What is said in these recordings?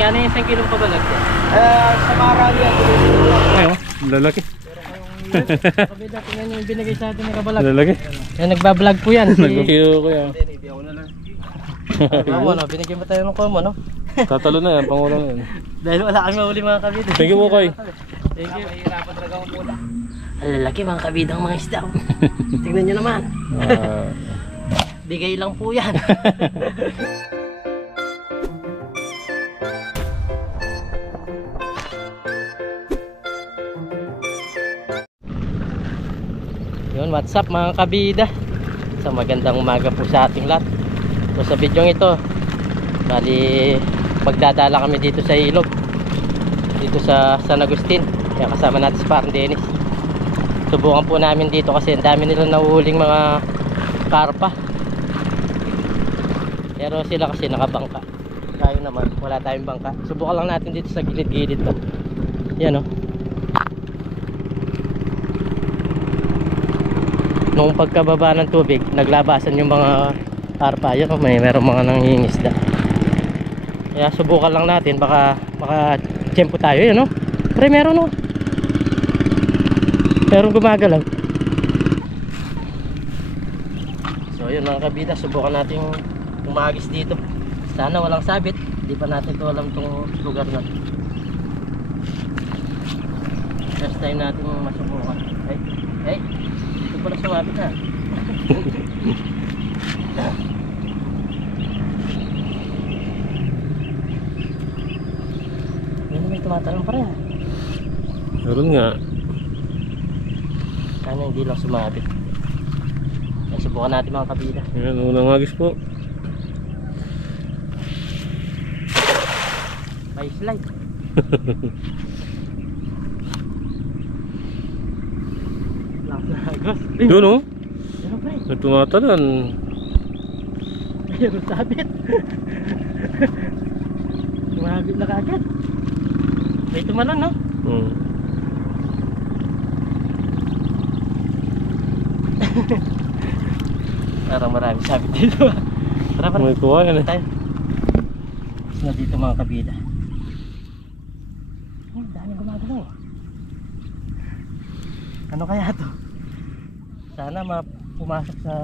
Kaya na yung 1 kilong kabalag yan? Sa marami yan. Ayun, lalaki. Kabida, tingnan yung binigay sa atin ng kabalag. Lalaki. Yan, nagbablog po yan. Nagkiyo ko yan. Hindi ako na lang. Ano, binigyan mo tayo ng komo, no? Tatalo na yan, pangulo na yan. Dahil wala kami mahuli mga kabida. Thank you po kay. Thank you. Mahirapan talaga ang mula. Ang lalaki mga kabidang mga isda. Tingnan nyo naman. Bigay lang po yan. Yun, what's up mga kabida. So magandang umaga po sa ating lahat. So sa video ito, bali magdadala kami dito sa ilog, dito sa San Agustin. Kaya kasama natin si Parang Dennis. Subukan po namin dito kasi ang dami nilang nahuhuling mga karpa. Pero sila kasi nakabangka. Tayo naman, wala tayong bangka. Subukan lang natin dito sa gilid-gilid to. Yan o. Nung pagkababa ng tubig, naglabasan yung mga karpa. Yan o, meron mga nangingisda. Kaya subukan lang natin, baka tiyempo tayo. Yan o. Pre, meron o. Meron gumagalaw. So yun mga kabida, subukan natin umagis dito. Sana walang sabit. Di pa natin ito alam itong lugar na. First time natin masubukan. Hey, ito pala sumabit na. Yan may tumatalong pa rin. Meron nga. Sana hindi lang sumabit. Kaya subukan natin mga kabida. Yan, unang agis po. May slide. Lang na agos. Yun o. Ano pa eh? Nagtumatalan. Ayun, sabit. Sumabit na kagad. May tumalon, no? Parang marami sabit dito. Tara, May kuha yan eh. tayo. Na dito mga kabida. Oh, dami gumagalaw. Ano kaya to? Sana pumasok sa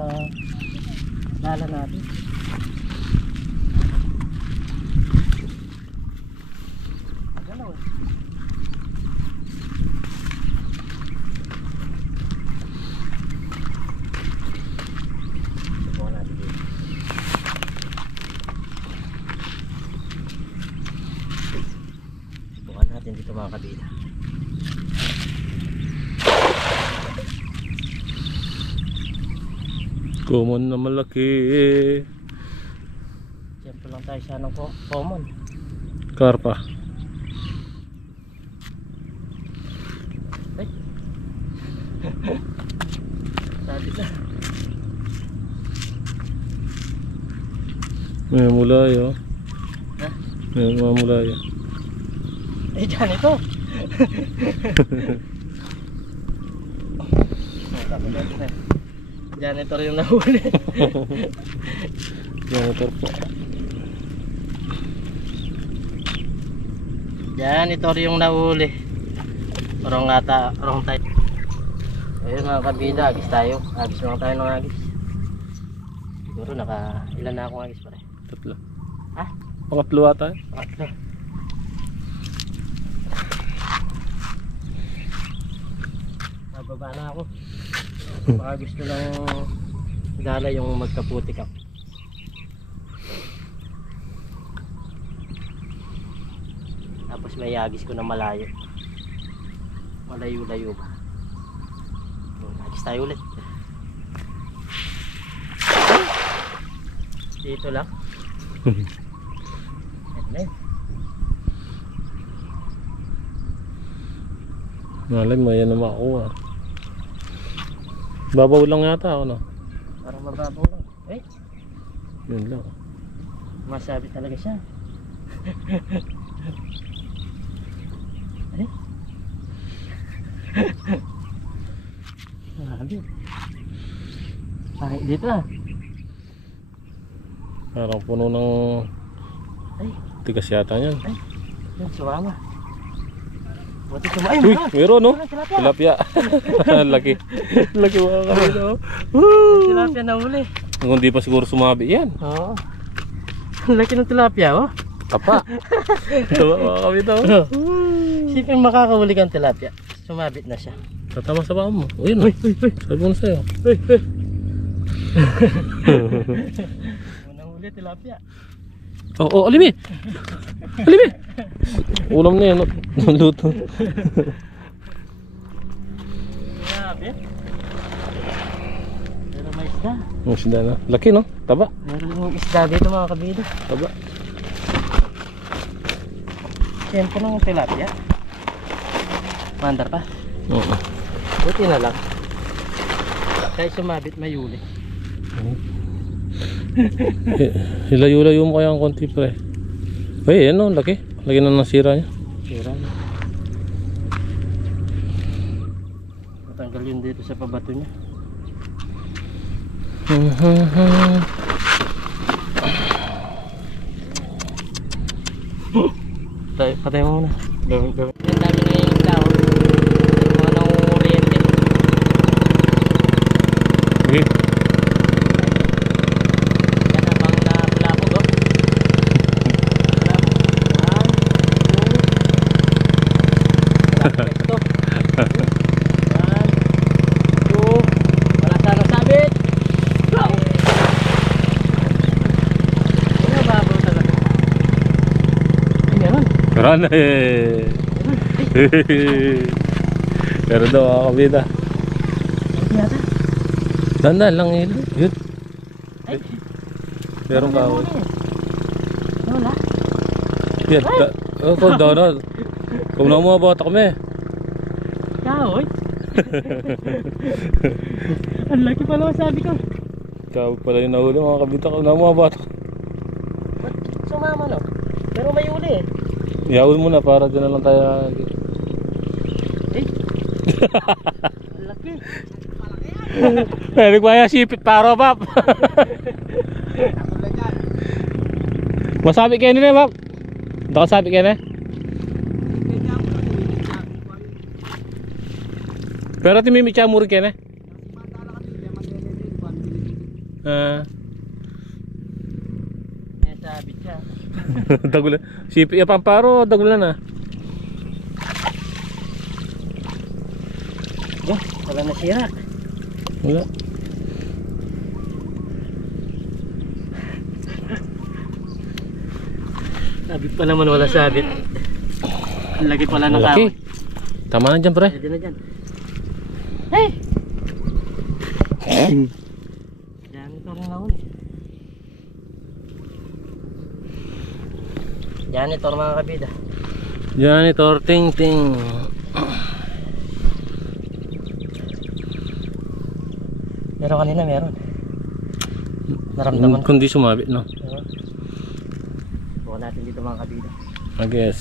lala natin. Magalaw eh. Subukan natin dito. Subukan natin dito mga kabida. Common na malaki. Siyempre lang tayo sa anong common. Karpa. Ay. Sabit na. May mulayo. Ha? May mga mulayo. Eh, dyan ito. Janitor yung nahuli. Janitor po. Janitor yung nahuli. Orong tayo. Ayun mga kabida, agis tayo. Agis lang tayo ng agis. Siguro ilan na akong agis pare. 3. Ha? Pangatlo ata. 4. Nababa na ako. Baka gusto lang dala yung magkaputik ako. Tapos may agis ko na malayo. Malayo-layo ba? Agis tayo ulit. Dito lang. Malay mo yan na makuha. Babaw lang yata o no? Parang mababaw lang. Eh, Yun lang. masabi talaga siya. Eh? Grabe. Ay, dito ah. Parang puno ng Ay, tigas yata yan. ay. Yan, sumama. Buti sumama. Ay, Uy, meron. meron no? Meron, tilapia. Tilapia. Laki. Laki mga kabida. Tilapia na uli. Kung di pa siguro sumabi yan. Oo. Laki ng tilapia, oh. Tapa. Tapa mga kabida. Sipin makakahuli kang tilapia. Sumabit na siya. Tatama sa paa mo. Ayun. Uy. Sabi mo na sa'yo. Unang huli, tilapia. Oh, alimi. Alimi. Ulam na yan. Luto. Grabe. Pero may isda. Ang isda na. Laki no? Taba. Meron yung isda dito mga kabida. Taba. Siyempre ng tilapia. Mandar pa. Oo. Buti na lang. Kahit sumabit may huli. Hilayo-layo mo kaya ang konti pre. Ay, ano, laki. Laki na nasira niya. Sira na. Matanggal yun dito sa pabato niya. Patay mo muna. Gawin. Yung dami na yung tao. Mga nangunguriente. Okay. Yan abang na palabog, oh. Palabog. 1, 2. Palabog ito. 1, 2. Wala sana sabit. Go! Ano babaw talaga? Ay, meron. Meron eh. Pero daw mga kabida. Ay, yata. Dandan lang yun. Yun. Ay. Meron ka. Wala. Yan. Ito daw na. Kung na mga bata kami. Kahoy. Ang laki pala sabi ko. Ikaw pala yung nahuli mga kabita. Kung na mga bata. Ba't sumama no? Pero may uli eh. Ihaul mo na para dyan na lang tayo. Eh. Ang laki. Nagmaya sipit paro pap. Masabi kayo nila pap. Nakasabi kayo na. Pero timimik siya muri kayo na. May sabit siya. Dagulan. Sipit ya pamparo dagulan na. Oh, wala nasira. Wala. Sabit pa naman wala sabit. Ang laki pala ng Laki. kahoy. Tama na dyan pre. Pwede na dyan. Hey! Yan ito rin na uli. Yan ito mga kabida. Janitor ting ting. Pero kanina meron. Naramdaman ko. Kundi sumabit no. Bukan natin dito mga kabida. I guess.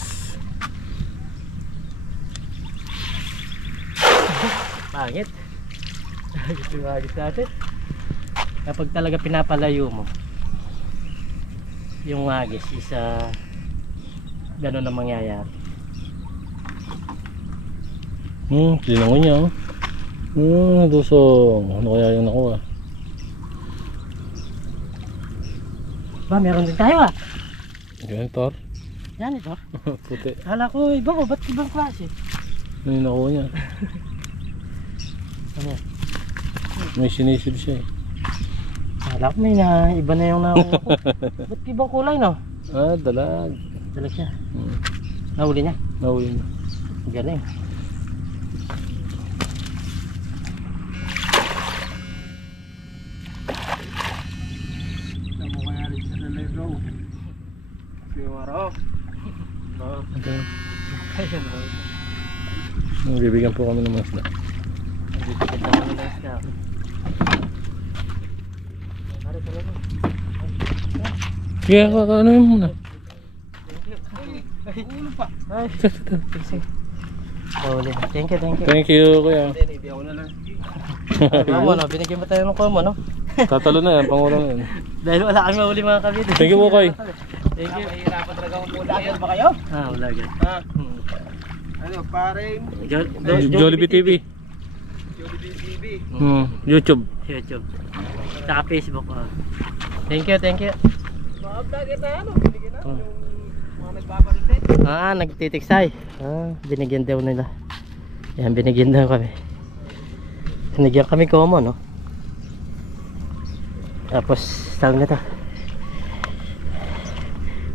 Pangit. Gusto yung agis natin. Kapag talaga pinapalayo mo yung agis isa gano'n na mangyayari. Linangon niya oh. Dusong. Ano kaya yung nakuha? Ba, meron din tayo ah. Janitor. Yan ito. Puti. Kala ko iba ko, ba't ibang klase? Ano yung nakuha niya? Ano yan? May sinisid siya eh. Kala ko may na iba na yung nakuha ko. Ba't ibang kulay no? Dalag. Dalag siya. Nahuli niya. Nawin. Galing. Tamo kaya rin sa live row. Piwaro. Okay. Ayun mo. Bibigyan po kami ng mga isda. Bibigyan naman nila isda. Pare talaga. Sige, ano yun muna? Ulo pa. Ay, sige. Huli. Thank you, thank you. Thank you kuya. Hindi ako na lang. Ano, ano, binigyan mo tayo ng komo, no? Tatalo na yan, pangulang yan. Dahil wala kami mahuli mga kabit. Thank you po kay. Thank you. Mahirapan talaga kung vlogger ba kayo? Ah, wala gan. Ha? Ano, pareng Jollibee TV. Jollibee TV. YouTube. YouTube. Saka Facebook. Thank you, thank you. Mga vlogger na ano, binigyan na yung mga nagbabarite. Nagtitiksay. Binigyan daw nila. Yan, binigyan daw kami. Binigyan kami common, no? Tapos, tawag na to.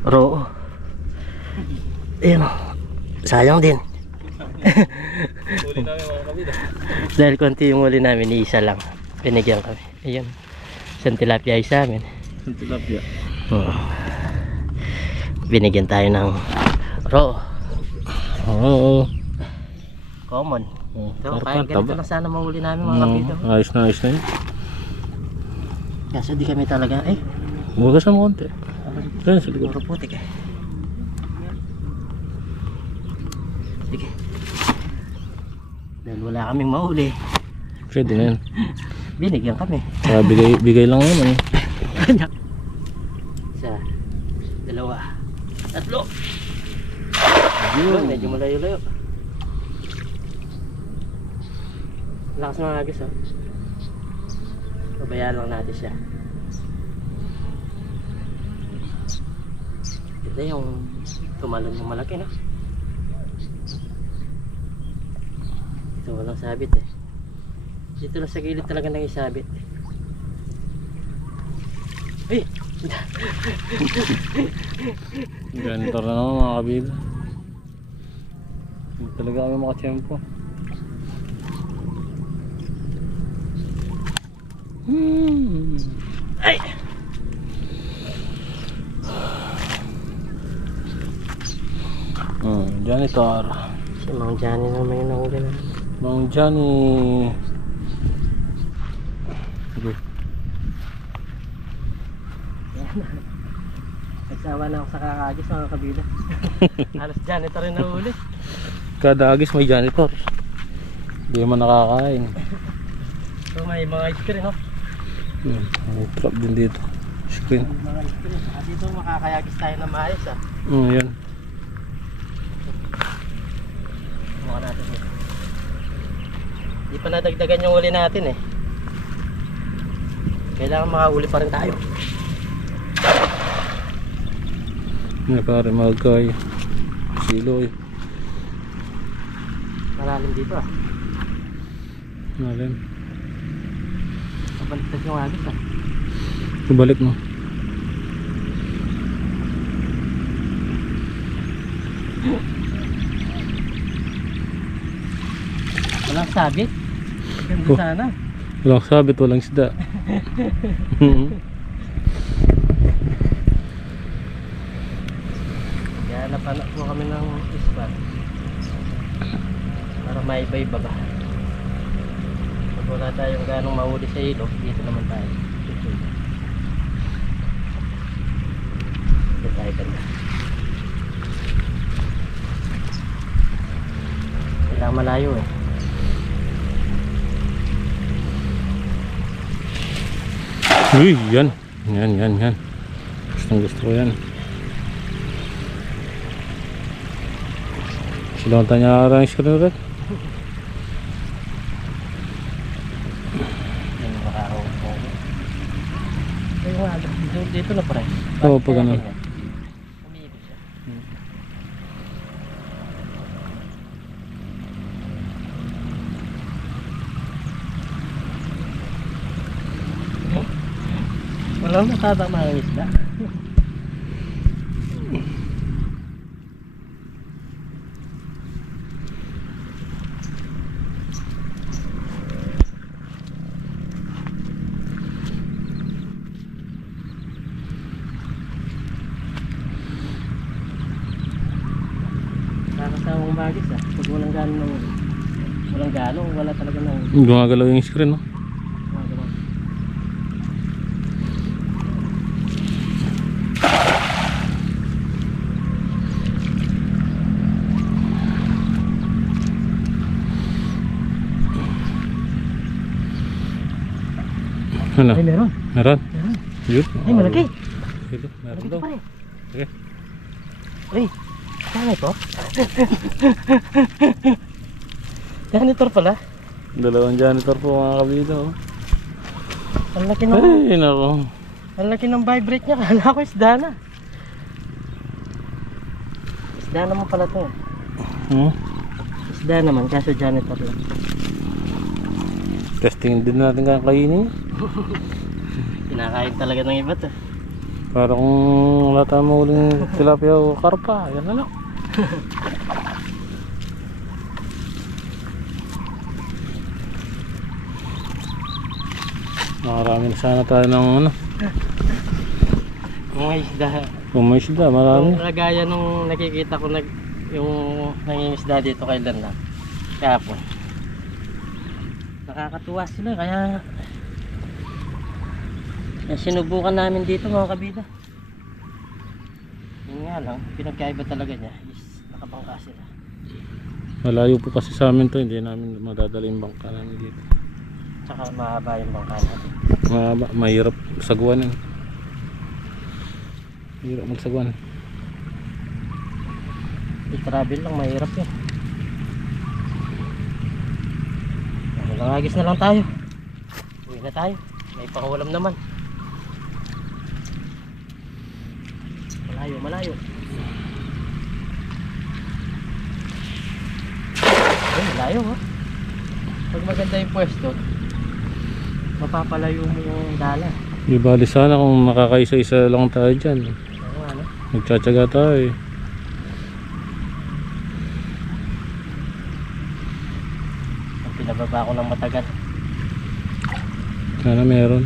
Roo. Ayan, sayang din. Uli namin mga kabida. Dahil konti yung uli namin, isa lang. Binigyan kami. Ayan. Isang tilapia ay sa amin. Ang tilapia. Binigyan tayo ng roo. Oo. Common. So, Sarap kaya na, ganito taba. lang sana mahuli namin mga kapito. Ayos na yun. Kaso di kami talaga, Bugas na mo konti. Diyan sa likod. puro putik eh. Sige. Dahil wala kaming mahuli, Pwede na yan. binigyan kami. Bigay lang naman eh. Isa, dalawa, tatlo. Yun, medyo malayo-layo. Lakas mga agis, oh. Pabayaan lang natin siya. Ito yung tumalon yung malaki, no? Ito walang sabit eh. Dito lang sa gilid talaga nang isabit. Ay! Ganito na naman mga kabida. Hindi talaga kami makatiyempo. Ay! Janitor. Si Mang Johnny naman yung nahuli na. Mang Johnny. Sige. Nagsawa na ako sa kakagis mga kabila. Halos janitor rin nahuli. Kada agis may janitor. Hindi naman nakakain. So may mga screen, no? May trap din dito. Screen. Mga screen. At dito makakayagis tayo na maayos, ah. Yan. Mukha natin dito. Di pa nadagdagan yung huli natin eh. Kailangan makahuli pa rin tayo. Hindi pare magkay. Siloy. Malalim dito, ah. Malim. Kabaliktad yung agis, ah. Ibalik mo. Walang sabit. Ganda Oh. sana. Walang sabit, walang isda. Kaya napanak po kami ng ispat. Para maiba-iba ba. Pag wala tayong ganong mahuli sa ilog, dito naman tayo. Dito tayo ganda. Kailangan malayo eh. Uy, yan. Yan. Gusto ko yan. Silang tanya orang screen ulit. Yan yung makakawag po. Ay, wala. Dito na pare. Oo, pag ano. Umiibig siya. Walang matatama ang isda. Nakakasawang bagis, ah. Pag walang gano, wala talaga nang Gumagalaw yung screen, no? gumagawa. Ano? Ay, meron. Meron? Yun. Ay, malaki. Meron Malaki daw. pa rin. Sige. Uy, janitor? Janitor pala. Dalawang janitor po mga kabida. Oh. Ang laki ng, Ay, nako. ang laki ng vibrate niya. Kala ko isda na. Isda naman pala to. Isda naman, kaso janitor lang. Testing din natin kakainin. Kinakain talaga ng iba to. Para kung wala tayong mahuling tilapia o karpa, yan na lang. Marami na sana tayo ng ano. Mga isda. Kung may isda, marami. Yung kagaya nung nakikita ko yung nangingisda dito kay Lana kahapon. Nakakatuwa sila kaya sinubukan namin dito mga kabida. Yun nga lang, pinagkaiba talaga niya is nakabangka sila. Malayo po kasi sa amin to, hindi namin madadala yung bangka namin dito. Tsaka mahaba yung bangka natin. Mahirap sagwan yun. Mahirap magsagwan. I-travel lang, mahirap yun. Langagis na lang tayo. Uwi na tayo. May pangulam naman. Malayo, malayo. Ay, malayo ha. Pag maganda yung pwesto, mapapalayo mo yung dala. Di bali sana kung makakaisa-isa lang tayo dyan. Oo nga, no? Nagtsatsaga tayo eh. Ang pinababa ko ng matagal. Sana meron.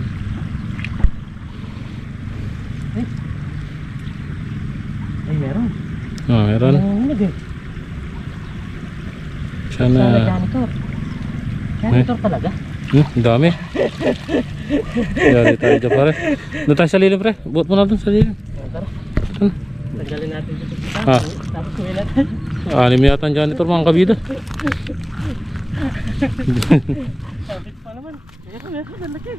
Ay, meron. Meron. Nanginginig eh. Sana. Janitor. Janitor talaga. Ang dami. Yari tayo dyan pare. Doon tayo sa lilim pre. Buot mo na doon sa lilim. Tara. Saan? Tanggalin natin dito sa Ah. tapos kuwi natin. 6 yata ang janitor mga kabida. Sabit pa naman. Meron, ang laki.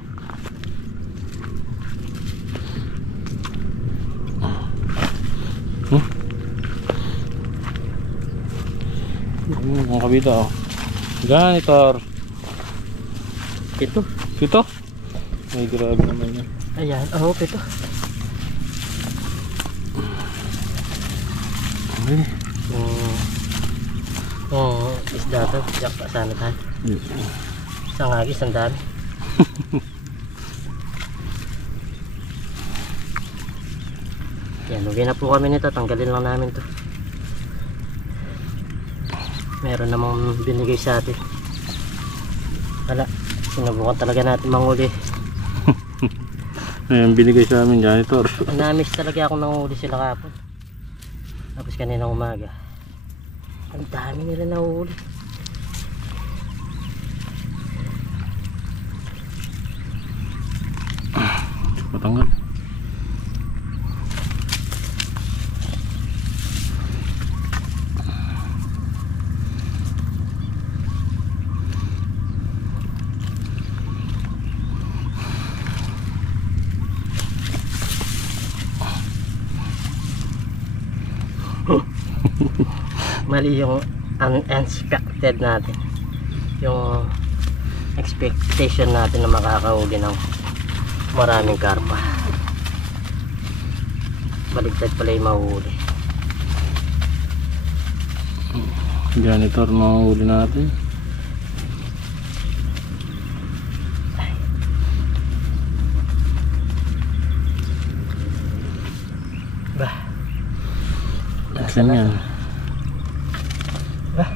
Mga kabida oh. Janitor. Ito. Ito? Ay grabe naman yan. Ayan, oh, ito. Isda to, jackpot sana tayo. Yes. Isang agis, ang dami. Yan, uwi na po kami nito, tanggalin lang namin to. Meron namang binigay sa atin. Wala, sinubukan talaga natin manghuli. Ayan binigay sa amin janitor. Namiss talaga ako nanghuli sila kapon. Tapos kanina umaga. Ang dami nila nahuli. Matanggal. Mali yung unexpected natin, yung expectation natin na makakahuli ng maraming karpa. Baligtad pala yung mahuhuli. Janitor na huli natin. Bah, Saan yan? bah,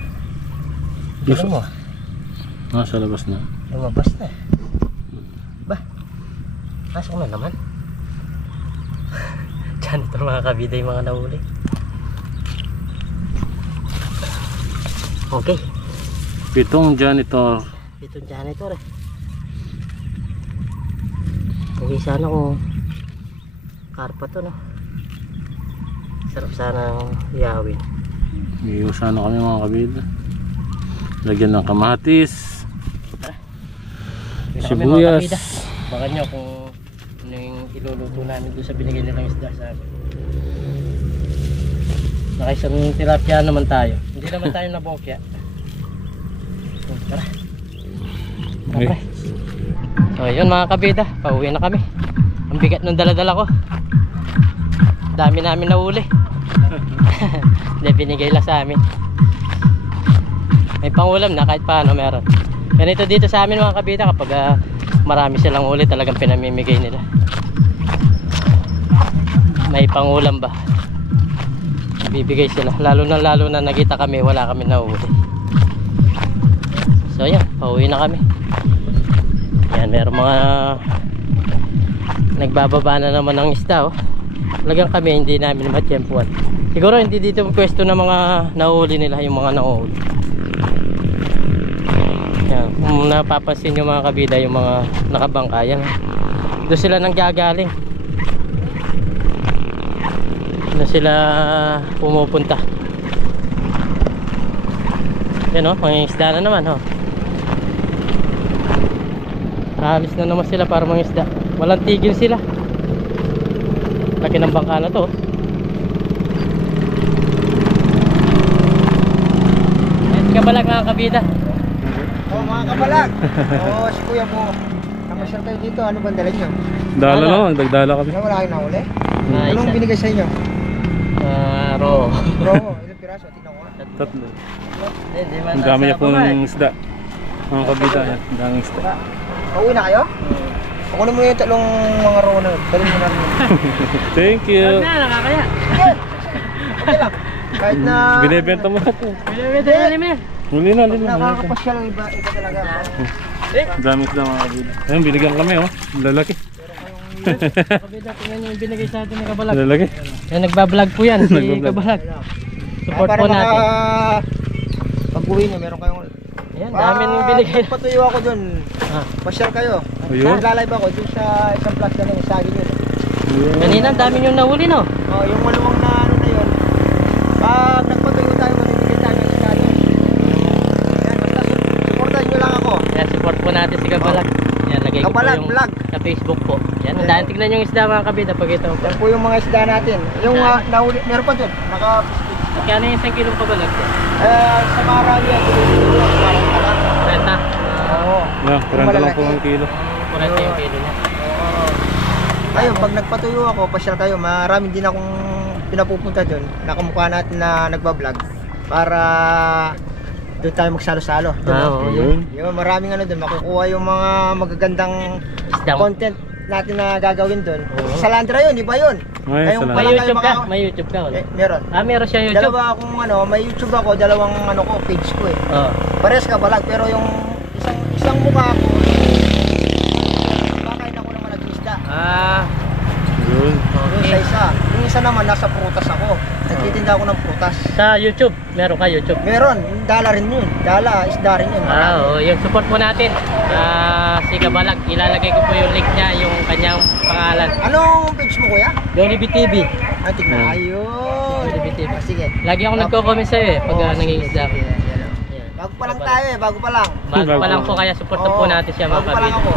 tignan mo, Nasa labas na. lumabas na. Bah, pasok na naman. Janitor mga kabida yung mga nahuli. Okay, 7 janitor. itong janitor eh. Okay, sana kung karpa to, no? Sarap sana iyawin. Iusan na kami mga kabida. Lagyan ng kamatis, sibuyas. Baka nyo kung ano yung iluluto namin doon sa binigay nilang isda sa amin. Nakaisang tilapia naman tayo. Hindi naman tayo nabokya. Tara. Okay. Tara. So yun mga kabida, pauwi na kami. Ang bigat ng daladala ko. Dami namin nahuli. Hindi, binigay lang sa amin. May pangulam na kahit paano meron. Ganito dito sa amin mga kabida, kapag marami silang huli talagang pinamimigay nila. May pangulam ba, bibigay sila. Lalo na nakita kami wala kami nahuli. So yan, pauwi na kami. Yan, meron mga nagbababa na naman ng isda oh. Talagang kami hindi namin matiyempuan. Siguro hindi dito pwesto ng mga nahuli nila, yung mga nahuli. Yan, kung napapansin nyo mga kabida, yung mga nakabangka yan, doon sila nanggagaling, doon sila pumupunta. Yan o, mangingisda na naman o. Alis na naman sila para mangisda. Walang tigil sila. Laki ng bangka na to. Ayan, kabalag mga kabida. Oh, mga kabalag. Oh, si kuya mo. Namasyal kayo dito. Ano bang dala nyo? Dala Ano? lang, nagdala kami. Wala kayong nahuli? Nice. Anong binigay sa inyo? Ro. Bro, ilang piraso? Tingnan ko nga. Tatlo. Hindi man Ang dami niya nasa po baba, ng isda. Mga kabida yan, ang daming isda. Pauwi na kayo? Kukunin mo yung talong mga row na yun. Dalhin mo na rin. Thank eh. Wag you. na, nakakaya. Okay lang. Kahit na... Binibenta mo na ito. Binibenta na namin. Huli na, lima. Nakakapasyal ang iba talaga. Ang daming isda mga kabida. Ayun, binigyan kami oh. Ang lalaki. Kabida, tingnan nyo yung binigay sa atin ng kabalag. Ang lalaki. Yan, nagbablog po yan, si Nagbablog. kabalag. Support Para po natin. pag-uwi nyo, meron kayong... Yan, dami nung binigay. Patuyo ako dun. Ah. Pasyal kayo. Ayun. Nagla-live ako dun sa isang plus na lang. Saging yun. Kanina, ang dami yung nahuli no? Oh, yung maluwang na ano na yun. Pag nagpatuyo tayo, mamimigay tayo ng saging. Yan, basta supportan nyo lang ako. Yan, support po natin si kabalag. Yan, lagay ko po Kabalag yung vlog. sa Facebook po. Yan, ang dami, tignan yung isda mga kabida pag ito. Yan po yung mga isda natin. Yung nahuli, meron pa dun. Kaya na yung 1 kilong kabalag. Sa marami yan. Parang alam. Renta. Oo. Yeah, 40 lang po ang kilo. 40 yung kilo niya. Oo. Ayun, pag nagpatuyo ako, pasyal kayo, marami din akong pinapupunta doon. Nakamukha natin na nagbablog para doon tayo magsalo-salo. Oo, Ayun. Yung maraming ano doon, makukuha yung mga magagandang Isda. content natin na gagawin doon. Oo. Sa Landra yun, iba yun. Ay, Ngayon salamat. May pala kayo YouTube ka? mga- May YouTube ka wala? Meron. Meron siya YouTube. Dalawa akong ano, may YouTube ako, dalawang ano ko, page ko eh. Oo. Pares ka balag, pero yung isang mukha ko, bakain ako naman nag-isda. Yun. Yung sa isa. Yung isa naman, nasa prutas ako. Nagtitinda ako ng prutas. Sa YouTube, meron ka YouTube? Meron, dala rin yun. Dala, isda rin yun. Oo, yung support po natin. Si Kabalag, ilalagay ko po yung link niya, yung kanyang pangalan. Anong page mo kuya? Jollibee TV. Ah, tignan. Ayun. Jollibee TV. Ah, sige. Lagi ako nagko-comment sa'yo eh, pag Oo, nangingisda sige, ako. sige. Yan. Bago pa lang tayo eh, bago pa lang. Bago pa lang po, kaya supportan po Oo, natin siya mga bago pa lang kabida. ako.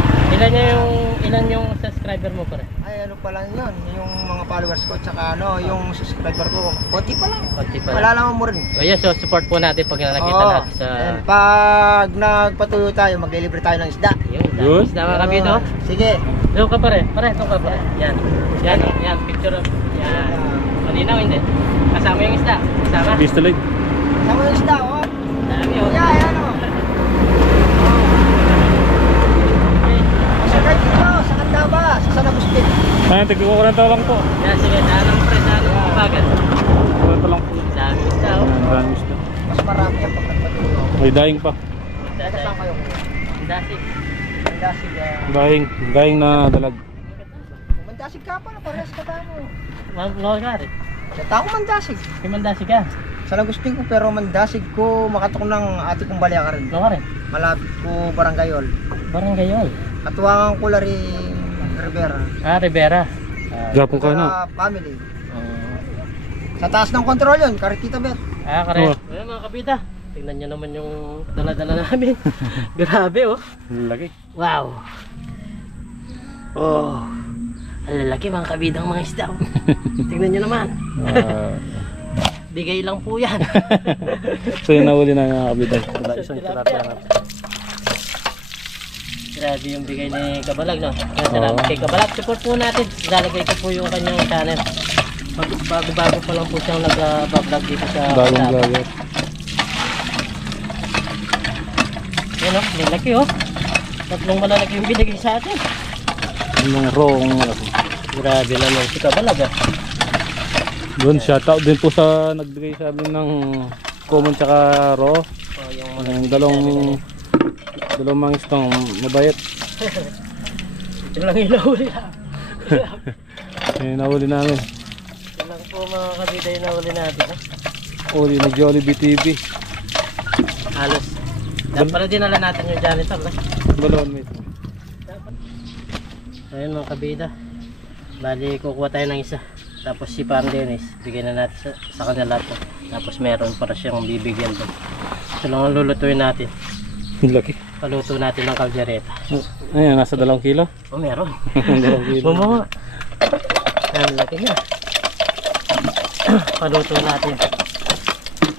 Ilan yung subscriber mo pare? Ay, ano pa lang yun. Yung mga followers ko, tsaka ano, yung subscriber ko. Konti pa lang. Konti pa lang. Malalaman mo rin. O yes, so support po natin pag nakita Oo. natin sa... And pag nagpatuyo tayo, maglilibre tayo ng isda. Yun, Yun. isda mga kabida. oh. Sige. Doon ka pare, doon ka pare. Yan. Yan, yan, picture of... Yan. Malinaw hindi? Kasama yung isda. Kasama. Pistolate. Sama yung isda, oh. Dami oh. Yeah, ayan oh. Sa right dito, sa Candaba, sa San Agustin. Ayun, tigil ko 40 lang po. Yan, sige, daan lang pre, daan lang bagat. 40 lang po. Dami isda oh. Ang dami isda. Mas marami yan pag nagpatuloy ako. May daing pa. Saan kayo kuya? Dasig. Mandasig. Daing na dalag. Mandasig ka pala, parehas ka tamo. Logari. Sa tao Mandasig. Kimandasig ka. San Agustin ko pero Mandasig ko makatok ng ate kong balya ka rin. Logari. Malapit ko Barangayol. Barangay yun. Katuwangan ko lari Rivera. Rivera. Gapong ka na. Sa family. Sa taas ng control yun, Karitita Bet. Kare. Ayan mga kabida. Tingnan nyo naman yung dala-dala namin. Grabe oh. Laki. Wow. Oh. Ang lalaki mga kabidang mga isda. Oh. Tingnan nyo naman. bigay lang po yan. So yung nahuli na mga kabida. Isang tilapia na. Grabe yung bigay ni Kabalag, no? Salamat kay Kabalag. Support po natin. Lalagay ko po yung kanyang channel. Bago-bago pa lang po siyang nag-vlog dito sa Bagong vlogger. Yan, oh. Nilaki, oh. Tatlong malalaki yung binigay sa atin. Yung rong malaki. Grabe naman si Kabalag, ah. Doon, shoutout din po sa nagbigay sa amin ng common tsaka raw. Oh, Yung dalawang mangistong mabait. Ito lang yung nahuli na. Yung nahuli namin. Ito lang po mga kabida yung nahuli natin, ha? Uli na Jollibee TV. Halos. Dapat dinala natin yung janitor, ha? Balon mate. So yun mga kabida. Bali kukuha tayo ng isa. Tapos si Parang Dennis, bigyan na natin sa kanila lahat. Tapos meron para siyang bibigyan doon. Ito lang ang lulutuin natin. Laki. Paluto natin ng kaldereta. Ayan, nasa 2 kilo. Oh, meron. 2 kilo. Bumama. Ang laki na. Paluto natin.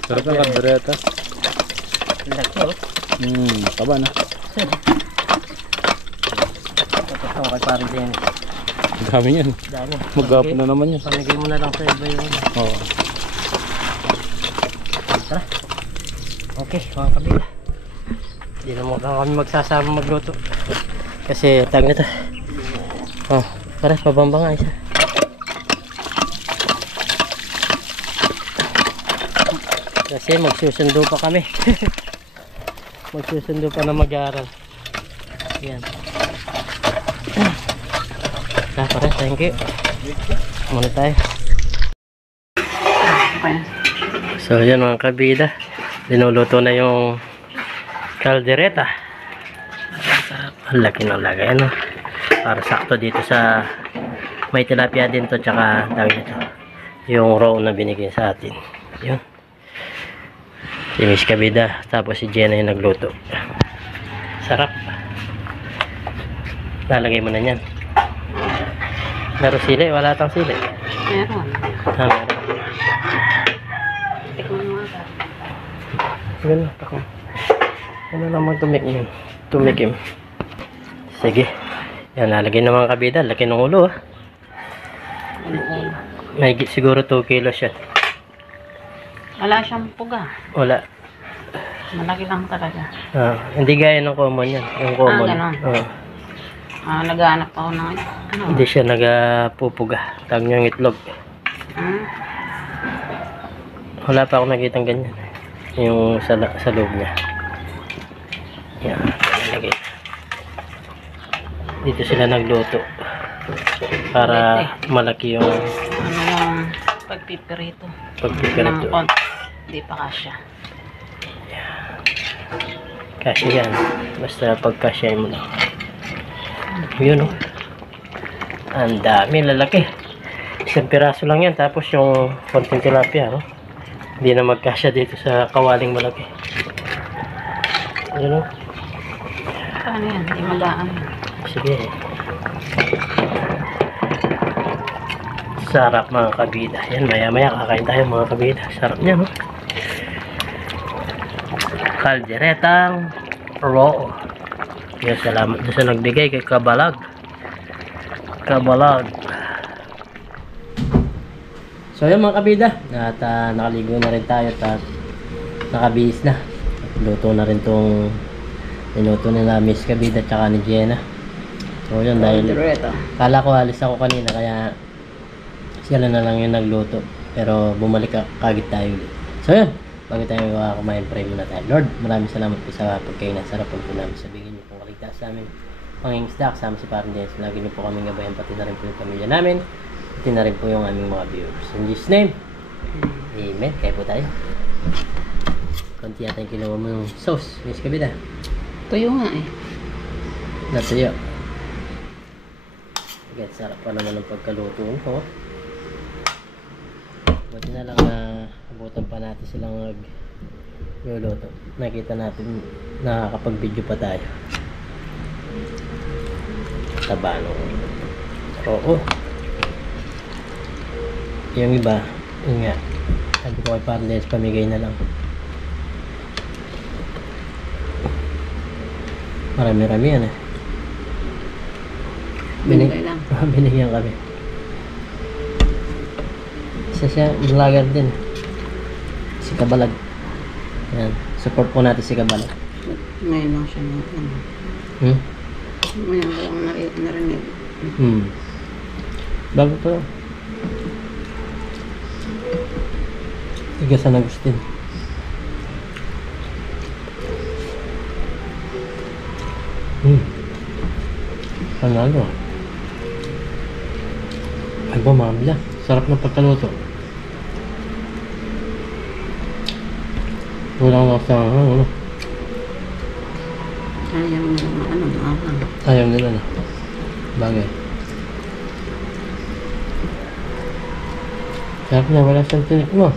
Sarap ng kaldereta. Laki, oh. Taba na. Tapos ako kay Parang Dennis. Dami yan. Dami. Maghapon na naman yan. Pamigay mo na lang sa iba yung... Oo. Tara. Okay, mga kabila. Hindi na muna kami magsasama magluto. Kasi tag nito. Oh, para pabamba nga isa. Kasi magsusundo pa kami. Magsusundo pa na mag-aaral. Yan. Para, thank you. Muna tayo. So yan mga kabida, linuluto na yung kaldereta. Ang laki ng lagay, ano? Para sakto dito sa may tilapia din to, tsaka tawag nito yung raw na binigay sa atin. Yun, si Miss Kabida, tapos si Jenna yung nagluto. Sarap. Lalagay mo na yan. Meron sili? Wala tang sili? Meron. Meron. Tikman mo ata. Ganun ako. Ano naman tumikim? Tumikim. Sige. Yan, lalagay ng mga kabida. Laki ng ulo, ah. May siguro 2 kilos yan. Wala siyang puga. Wala. Malaki lang talaga. Hindi gaya ng common yan. Yung common. Ganon. Naghahanap ako ng ano. Hindi siya nagpupuga. Tawag niyo yung itlog. Wala pa ako nakitang ganyan. Yung sa loob niya. Yan. Nalagay. Dito sila nagluto. Para malaki yung Ano yung pagpipirito. pagpipirito. Ng konti. Hindi pa kasya. Kasi yan. Basta pagkasya mo lang. Yun, oh. Ang dami, lalaki. Isang piraso lang yan. Tapos yung konting tilapia, oh. Hindi na magkasya dito sa kawaling malaki. Yun, oh. Paano yan? Hindi magaan. Sige. Sarap mga kabida. Yan, maya maya kakain tayo mga kabida. Sarap niya, no? Kalderetang raw. Yan, salamat na sa nagbigay kay Kabalag. Kabalag. So yan mga kabida. At nakaligo na rin tayo at nakabihis na. At luto na rin tong niluto na Miss Kabida tsaka ni Jenna. So yun, dahil kala ko alis ako kanina kaya sila na lang yung nagluto, pero bumalik kagad tayo ulit. So yun, bago tayo kumain, pray muna tayo. Lord, maraming salamat po sa pagkain na sarap po namin, sabihin niyo pong kaligtas sa amin pangingisda, kasama si Parang Dennis. Lagi niyo po kaming gabayan, pati na rin po yung pamilya namin, pati na rin po yung aming mga viewers. In Jesus name, amen. Kaya po tayo. Konti yata yung kinuha mo yung sauce, Miss Kabida. Tuyo nga eh. Natuyo. Agad, sarap pa naman ng pagkaluto ko. Buti na lang na abutan pa natin silang nagluluto. Nakita natin nakakapag-video pa tayo. Taba nung oo. Yung iba, yun nga, Sabi ko kay Parles, pamigay na lang. Marami-rami yan eh. Binigay lang. Binigyan kami. Isa siya, vlogger din. Si Kabalag. Yan. Support po natin si Kabalag. Ngayon lang siya na ano. Hmm? Ngayon ko lang narinig. Bago to. Tiga San Agustin. Panalo. Ay ba, mamila. Sarap ng pagkaluto. Walang laksa ano. Ayaw nila maangang. Ayaw nila na. Bagay. Sarap na, wala siyang tinik mo.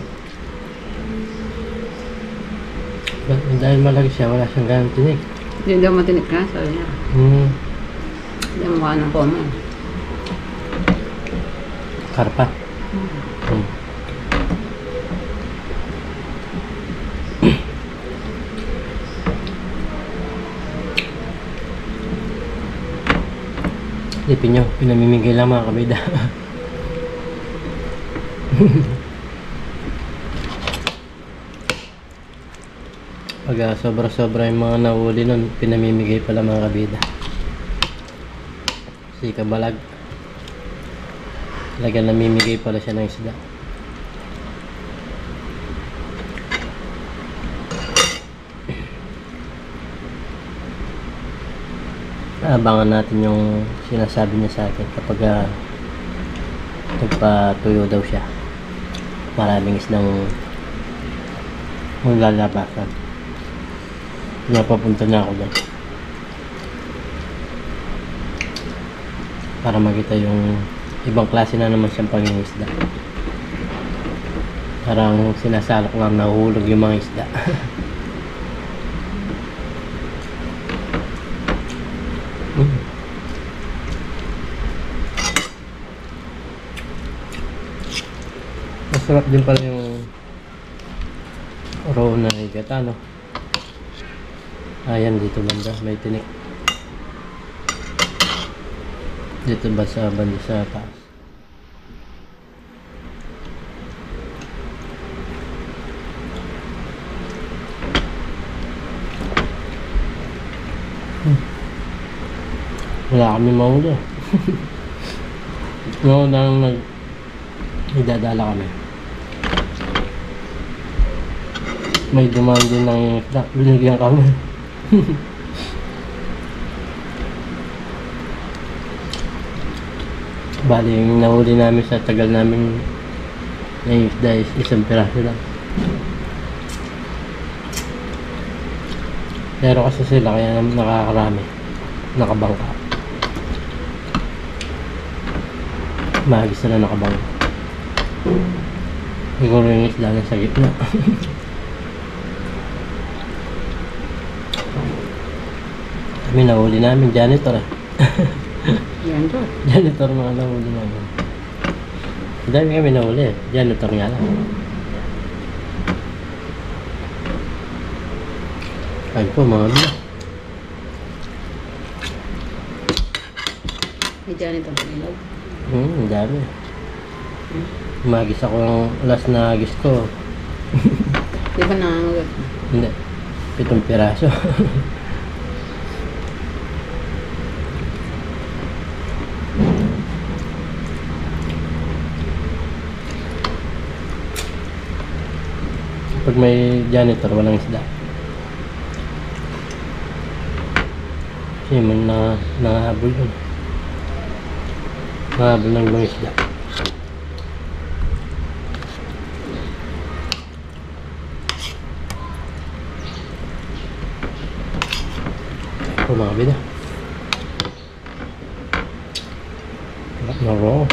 Dahil malaki siya, wala siyang ganang tinik. Hindi daw matinik ka, sabi niya. Hindi mo mukha ng pomo. Karpa. Lipin nyo, pinamimigay lang mga kabida. Pag sobra-sobra yung mga nahuli nun, pinamimigay pala mga kabida. Si Kabalag, talagang namimigay pala siya ng isda. Abangan natin yung sinasabi niya sa akin kapag nagpatuyo daw siya. Maraming isdang lalabasan. Napapunta na ako doon para makita yung ibang klase na naman siyang pangingisda. Parang sinasalok lang, nahuhulog yung mga isda. Masarap din pala yung raw na higata, no? Ayan, dito banda, may tinik. Dito ba sa banda sa taas? Wala kami mahuli. Noon nang idadala kami. May dumaan din ng isda. Binigyan kami. Bali, yung nahuli namin sa tagal namin na isda is isang piraso lang. Pero kasi sila kaya nakakarami. Nakabangka. Mahagis na nakabangka. Siguro yung isda na sa gitna. Kami nahuli namin, janitor eh. Yan to. Janitor mga nahuli namin. Dami kami nahuli eh. Janitor nga lang. Kain po mga bila. May janitor sa ilog. Dami. Magis ako yung last na agis ko. Di ba nangangagat? Hindi. 7 piraso. Pag may janitor, walang isda. Kasi may nangahabol yun. Nangahabol ng ibang isda. Mga bida. Wala na raw.